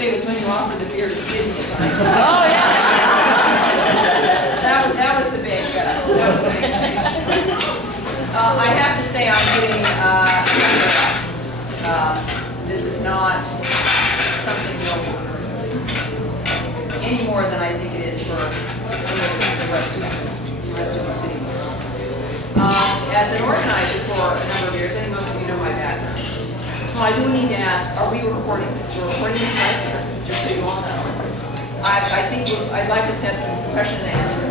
Actually, it was when you offered the beer to Sydney is when I said, oh yeah. that was the big treat. I have to say I'm getting this is not something normal any more than I think it is for the rest of us, the rest of the city. As an organizer for a number of years, I think most of you know my background. Well, I do need to ask, are we recording this? We're recording this right here, just so you all know. I think I'd like us to have some question and answer.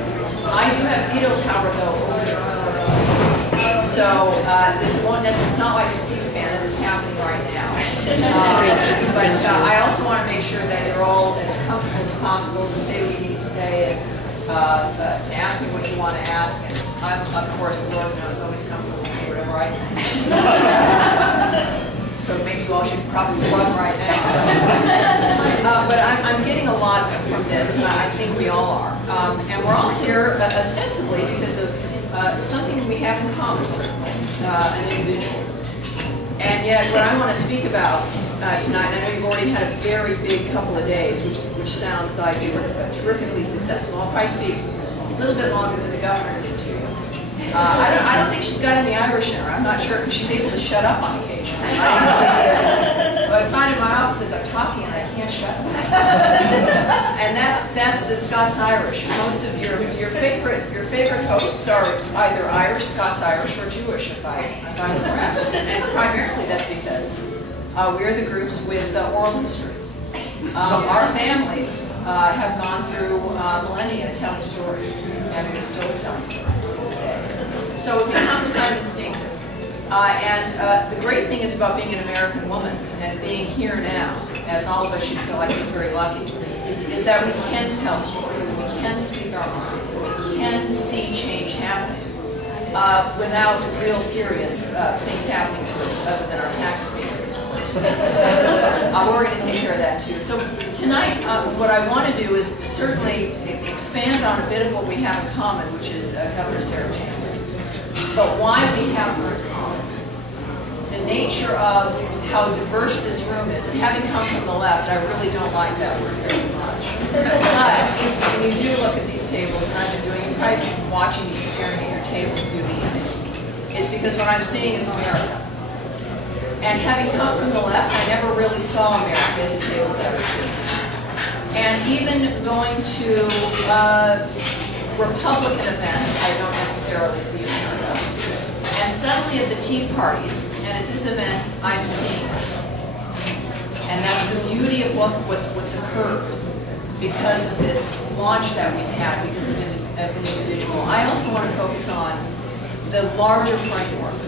I do have veto power, though, over the remote. So this won't necessarily, it's not like a C-SPAN that is happening right now. But I also want to make sure that you're all as comfortable as possible to say what you need to say and to ask me what you want to ask. And I'm, of course, Lord knows, always comfortable to say whatever I think. So maybe you all should probably run right now. But I'm getting a lot from this, and I think we all are. And we're all here ostensibly because of something we have in common, certainly, an individual. And yet, what I want to speak about tonight, and I know you've already had a very big couple of days, which sounds like you were terrifically successful. I'll probably speak a little bit longer than the governor did to you. I don't think she's got any Irish in her. I'm not sure because she's able to shut up on occasion. A sign in my office says I'm talking and I can't shut up. And that's the Scots-Irish. Most of your favorite hosts are either Irish, Scots-Irish, or Jewish, if I'm correct. And primarily that's because we're the groups with oral histories. Our families have gone through millennia telling stories, and we're still telling stories to this day. So it becomes kind of instinctive. The great thing is about being an American woman and being here now, as all of us should feel like we're very lucky, is that we can tell stories and we can speak our mind and we can see change happening without real serious things happening to us other than our taxes being raised, of course. We're going to take care of that too. So tonight, what I want to do is certainly expand on a bit of what we have in common, which is Governor Sarah Palin. But why we have her in common, the nature of how diverse this room is, and having come from the left, I really don't like that word very much. But when you do look at these tables, and I've been doing, you've probably been watching me staring at your tables through the evening, it's because what I'm seeing is America. And having come from the left, I never really saw America at the tables I was sitting at. And even going to Republican events, I don't necessarily see America. And suddenly at the tea parties, and at this event, I'm seeing this. And that's the beauty of what's occurred because of this launch that we've had, because of an individual. I also want to focus on the larger framework,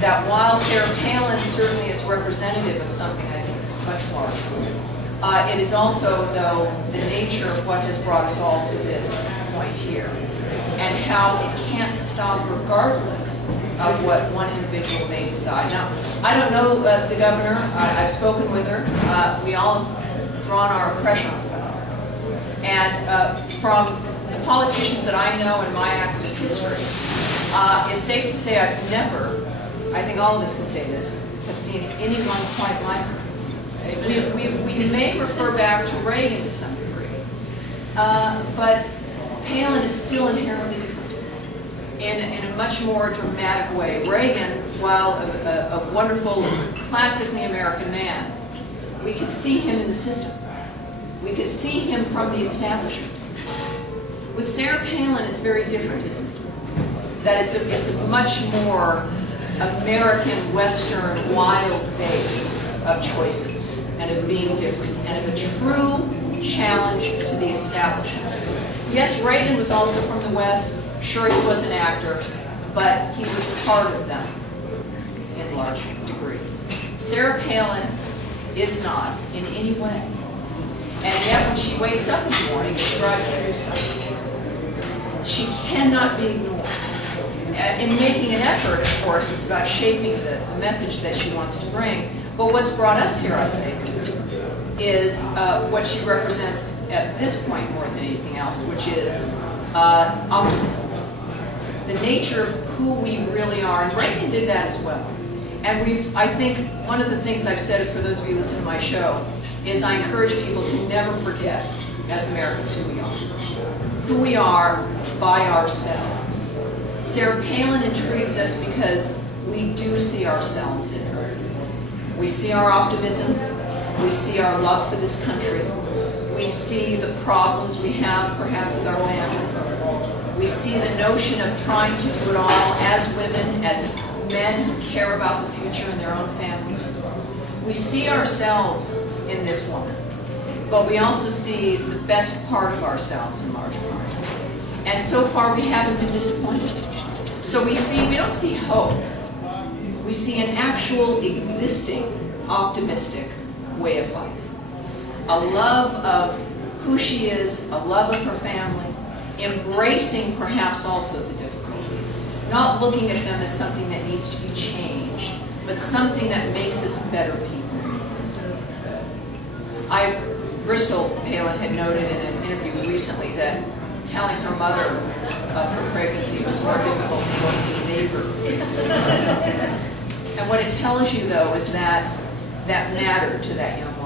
that while Sarah Palin certainly is representative of something, I think, much larger, it is also, though, the nature of what has brought us all to this point here, and how it can't stop regardless of what one individual may decide. Now, I don't know the governor. I've spoken with her. We all have drawn our impressions about her. And from the politicians that I know in my activist history, it's safe to say I've never, I think all of us can say this, have seen anyone quite like her. We may refer back to Reagan to some degree, but Palin is still inherently different in a much more dramatic way. Reagan, while a wonderful, classically American man, we could see him in the system. We could see him from the establishment. With Sarah Palin, it's very different, isn't it? That it's a much more American, Western, wild base of choices and of being different and of a true challenge to the establishment. Yes, Reagan was also from the West. Sure, he was an actor, but he was part of them in large degree. Sarah Palin is not in any way. And yet when she wakes up in the morning, she tries to do something. She cannot be ignored. In making an effort, of course, it's about shaping the message that she wants to bring. But what's brought us here, I think, is what she represents at this point more than anything else, which is optimism. The nature of who we really are. And Reagan did that as well. And I think one of the things I've said, for those of you who listen to my show, is I encourage people to never forget, as Americans, who we are by ourselves. Sarah Palin intrigues us because we do see ourselves in her. We see our optimism, we see our love for this country, we see the problems we have perhaps with our families. We see the notion of trying to do it all as women, as men who care about the future in their own families. We see ourselves in this woman, but we also see the best part of ourselves in large part. And so far we haven't been disappointed. So we don't see hope. We see an actual existing optimistic way of life. A love of who she is, a love of her family, embracing perhaps also the difficulties, not looking at them as something that needs to be changed, but something that makes us better people. Bristol Palin had noted in an interview recently that telling her mother of her pregnancy was more difficult than going to the neighbor. And what it tells you, though, is that that mattered to that young